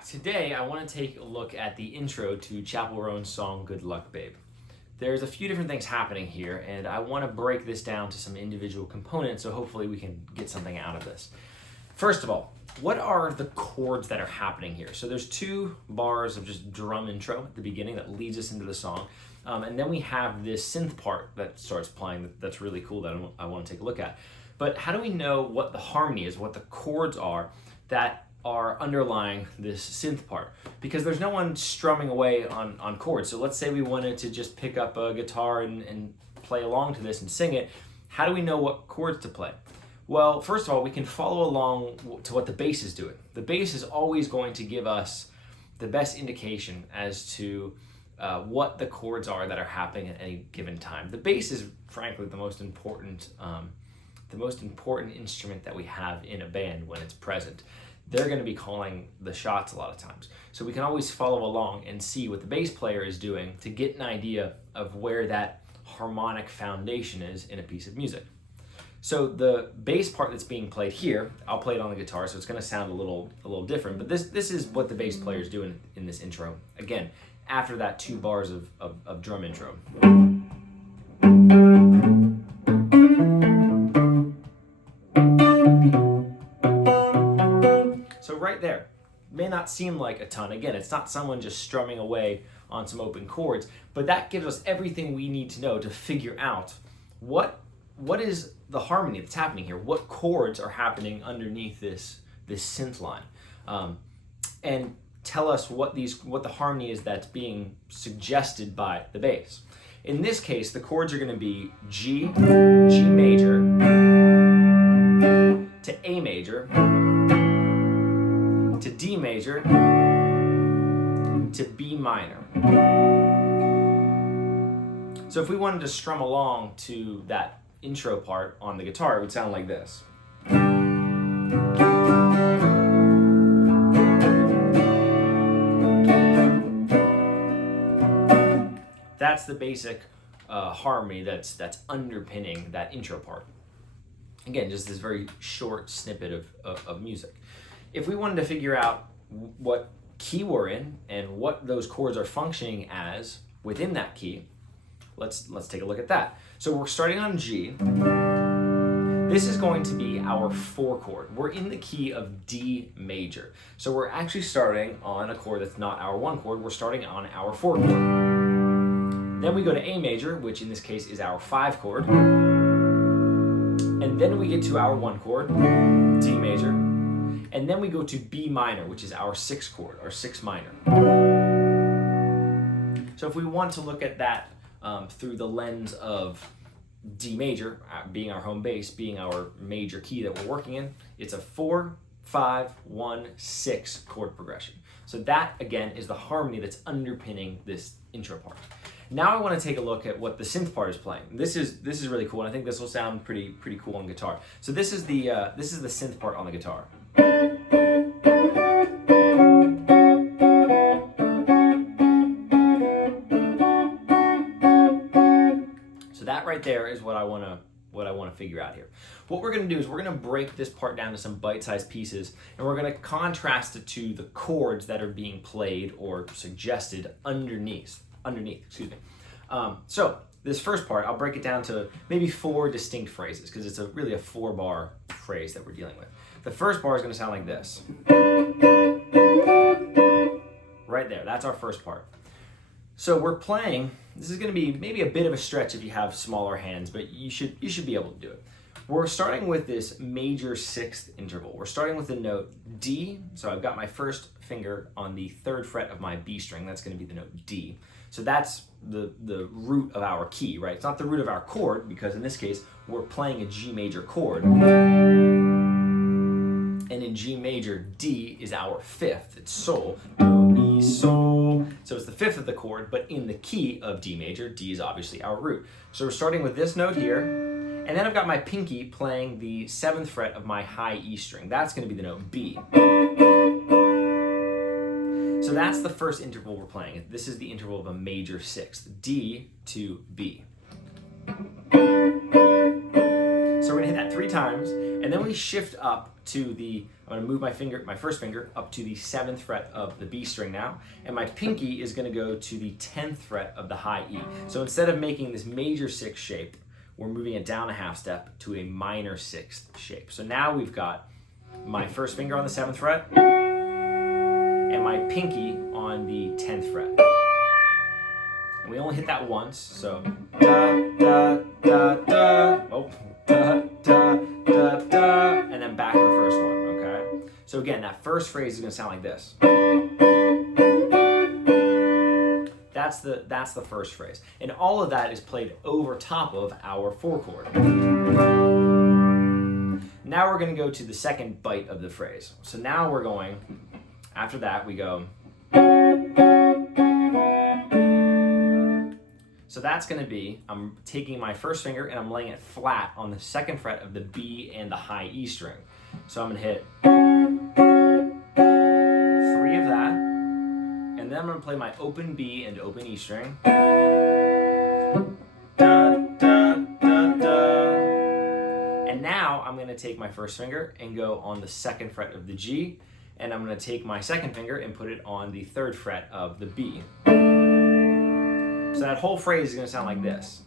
back. Today I want to take a look at the intro to Chappell Roan's song Good Luck Babe. There's a few different things happening here, and I want to break this down to some individual components so hopefully we can get something out of this. First of all, what are the chords that are happening here? So there's 2 bars of just drum intro at the beginning that leads us into the song, and then we have this synth part that starts playing that's really cool that I want to take a look at. But how do we know what the harmony is, what the chords are that are underlying this synth part? Because there's no one strumming away on chords. So let's say we wanted to just pick up a guitar and play along to this and sing it. How do we know what chords to play? Well, first of all, we can follow along to what the bass is doing. The bass is always going to give us the best indication as to what the chords are that are happening at any given time. The bass is frankly the most important instrument that we have in a band when it's present. They're going to be calling the shots a lot of times. So we can always follow along and see what the bass player is doing to get an idea of where that harmonic foundation is in a piece of music. So the bass part that's being played here, I'll play it on the guitar, so it's going to sound a little different, but this is what the bass player is doing in this intro. Again, after that 2 bars of drum intro. So right there, may not seem like a ton. Again, it's not someone just strumming away on some open chords, but that gives us everything we need to know to figure out what is the harmony that's happening here. What chords are happening underneath this synth line, and tell us what the harmony is that's being suggested by the bass. In this case, the chords are going to be G, G major, to A major, to D major, to B minor. So if we wanted to strum along to that intro part on the guitar, it would sound like this. That's the basic harmony that's underpinning that intro part. Again, just this very short snippet of music. If we wanted to figure out what key we're in and what those chords are functioning as within that key, let's take a look at that. So we're starting on G. This is going to be our 4 chord. We're in the key of D major. So we're actually starting on a chord that's not our 1 chord. We're starting on our 4 chord. Then we go to A major, which in this case is our 5 chord. And then we get to our 1 chord, D major. And then we go to B minor, which is our 6 chord, our 6 minor. So if we want to look at that through the lens of D major, being our home base, being our major key that we're working in, it's a 4, 5, 1, 6 chord progression. So that, again, is the harmony that's underpinning this intro part. Now I want to take a look at what the synth part is playing. This is really cool, and I think this will sound pretty cool on guitar. So this is the synth part on the guitar. So that right there is what I want to figure out here. What we're going to do is we're going to break this part down to some bite-sized pieces, and we're going to contrast it to the chords that are being played or suggested underneath. So this first part, I'll break it down to maybe 4 distinct phrases because it's really a 4-bar phrase that we're dealing with. The first bar is going to sound like this. Right there, that's our first part. So we're playing, this is going to be maybe a bit of a stretch if you have smaller hands, but you should be able to do it. We're starting with this major 6th interval. We're starting with the note D, so I've got my first finger on the 3rd fret of my B string. That's going to be the note D. So that's the root of our key, right? It's not the root of our chord, because in this case, we're playing a G major chord. And in G major, D is our 5th. It's sol, do, mi, sol. So it's the 5th of the chord, but in the key of D major, D is obviously our root. So we're starting with this note here, and then I've got my pinky playing the 7th fret of my high E string. That's going to be the note B. So that's the first interval we're playing. This is the interval of a major 6th, D to B. So we're going to hit that 3 times, and then we shift up to the, I'm gonna move my first finger up to the 7th fret of the B string now, and my pinky is gonna go to the 10th fret of the high E. So instead of making this major 6th shape, we're moving it down a half step to a minor 6th shape. So now we've got my first finger on the 7th fret, and my pinky on the 10th fret. And we only hit that once, so da, da, da, da, oh, da, da, da, da, and then back to the first one, okay? So again, that first phrase is gonna sound like this. That's the first phrase. And all of that is played over top of our 4 chord. Now we're gonna go to the second bite of the phrase. So now we're going, after that we go. So that's gonna be, I'm taking my first finger and I'm laying it flat on the 2nd fret of the B and the high E string. So I'm gonna hit 3 of that, and then I'm gonna play my open B and open E string. Da, da, da, da. And now I'm gonna take my first finger and go on the 2nd fret of the G, and I'm gonna take my second finger and put it on the 3rd fret of the B. So that whole phrase is gonna sound like this.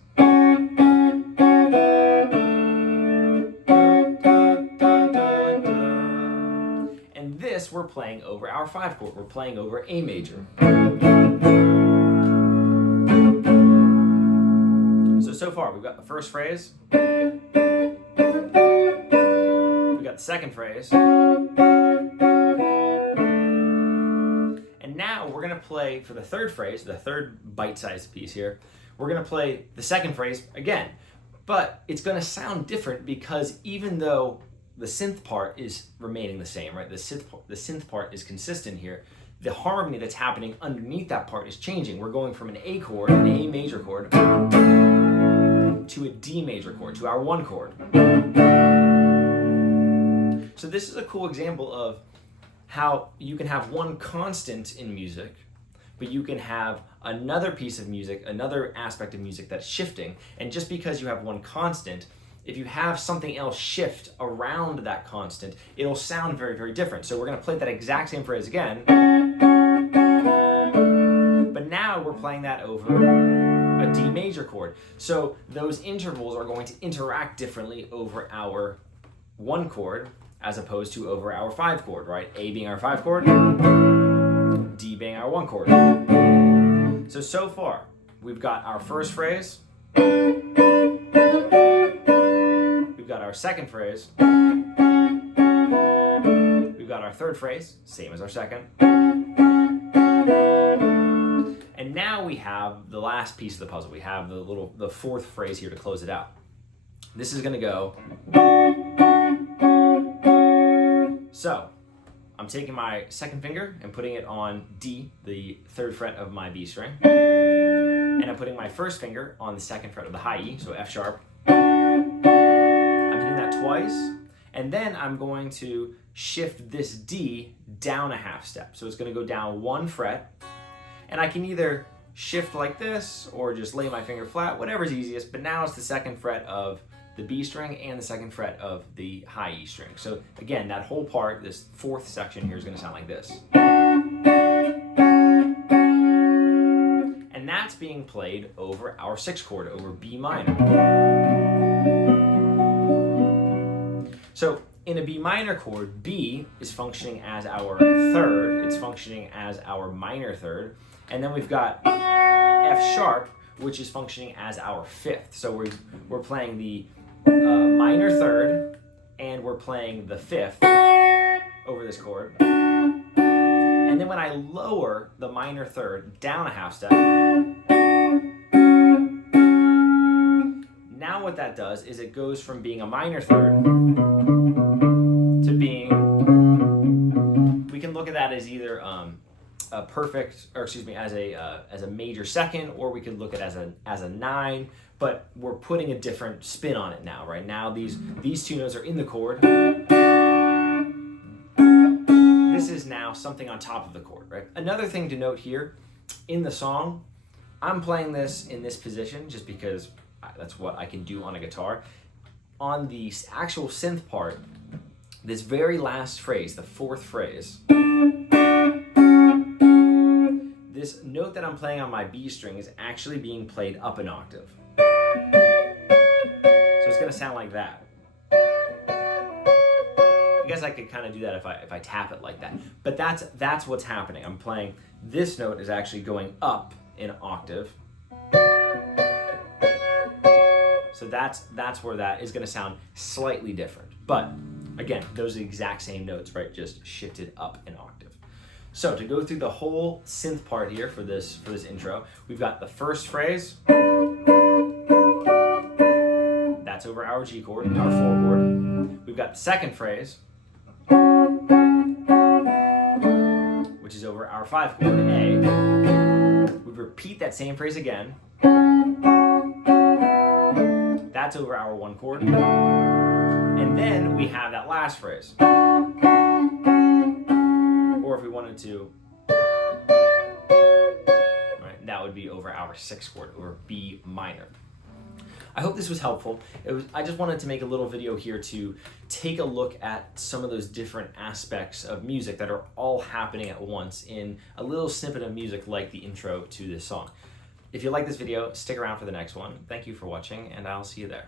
And this we're playing over our 5 chord. We're playing over A major. So far we've got the first phrase, we've got the second phrase, and now we're gonna play for the third phrase, the third bite-sized piece here, we're gonna play the second phrase again, but it's gonna sound different because even though the synth part is remaining the same, right? The synth part is consistent here. The harmony that's happening underneath that part is changing. We're going from an A chord, an A major chord, to a D major chord, to our 1 chord. So this is a cool example of how you can have one constant in music, but you can have another piece of music, another aspect of music that's shifting. And just because you have one constant, if you have something else shift around that constant, it'll sound very, very different. So we're gonna play that exact same phrase again, but now we're playing that over a D major chord. So those intervals are going to interact differently over our 1 chord as opposed to over our 5 chord, right? A being our 5 chord, D being our 1 chord. So far, we've got our first phrase, we've got our second phrase, we've got our third phrase, same as our second, and now we have the last piece of the puzzle. We have the 4th phrase here to close it out. This is gonna go. So, I'm taking my second finger and putting it on D, the 3rd fret of my B string, and I'm putting my first finger on the 2nd fret of the high E, so F sharp. I'm hitting that twice, and then I'm going to shift this D down a half step. So it's gonna go down 1 fret, and I can either shift like this or just lay my finger flat, whatever's easiest, but now it's the 2nd fret of the B string and the 2nd fret of the high E string. So again, that whole part, this 4th section here is gonna sound like this. And that's being played over our 6th chord, over B minor. So in a B minor chord, B is functioning as our 3rd, it's functioning as our minor 3rd, and then we've got F sharp, which is functioning as our 5th. So we're playing the minor 3rd, and we're playing the 5th over this chord. And then when I lower the minor 3rd down a half step, now what that does is it goes from being a minor 3rd to being, we can look at that as either a perfect, or excuse me, as a major 2nd, or we could look at it as a 9, but we're putting a different spin on it now, right? Now these 2 notes are in the chord. This is now something on top of the chord, right? Another thing to note here, in the song, I'm playing this in this position just because that's what I can do on a guitar. on the actual synth part, this very last phrase, the fourth phrase, this note that I'm playing on my B string is actually being played up an octave. So it's going to sound like that. I guess I could kind of do that if I tap it like that. But that's what's happening. I'm playing, this note is actually going up in an octave. So that's where that is going to sound slightly different. But again, those are the exact same notes, right? Just shifted up an octave. So to go through the whole synth part here for this intro, we've got the first phrase. That's over our G chord, our 4 chord. We've got the second phrase, which is over our 5 chord, A. We repeat that same phrase again. That's over our 1 chord. And then we have that last phrase. Or if we wanted to, right, that would be over our 6 chord, or B minor. I hope this was helpful. I just wanted to make a little video here to take a look at some of those different aspects of music that are all happening at once in a little snippet of music like the intro to this song. If you like this video, stick around for the next one. Thank you for watching, and I'll see you there.